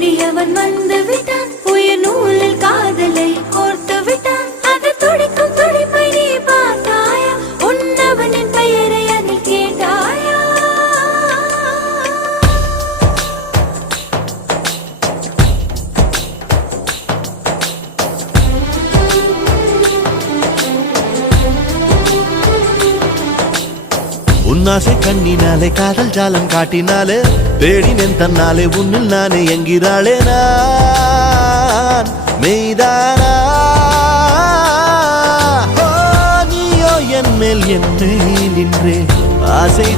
தேடி அவன் வந்து விட்டான், உயிர் நூலில் காதலை கோர்த்து விட்டான். அது துடிக்கும் துடிப்பை நீ பார்த்தாயா, உன்னவனின் பெயரை அதில் கேட்டாயா? உன்னாசை கண்ணினாலே காதல் ஜாலம் காட்டினாலே தேடினேன் தன்னாலே உன்னில் நானே என்கிறாளே நான் மெய்தானா? நீயோ என் மேல் என்னை நின்றே ஆசை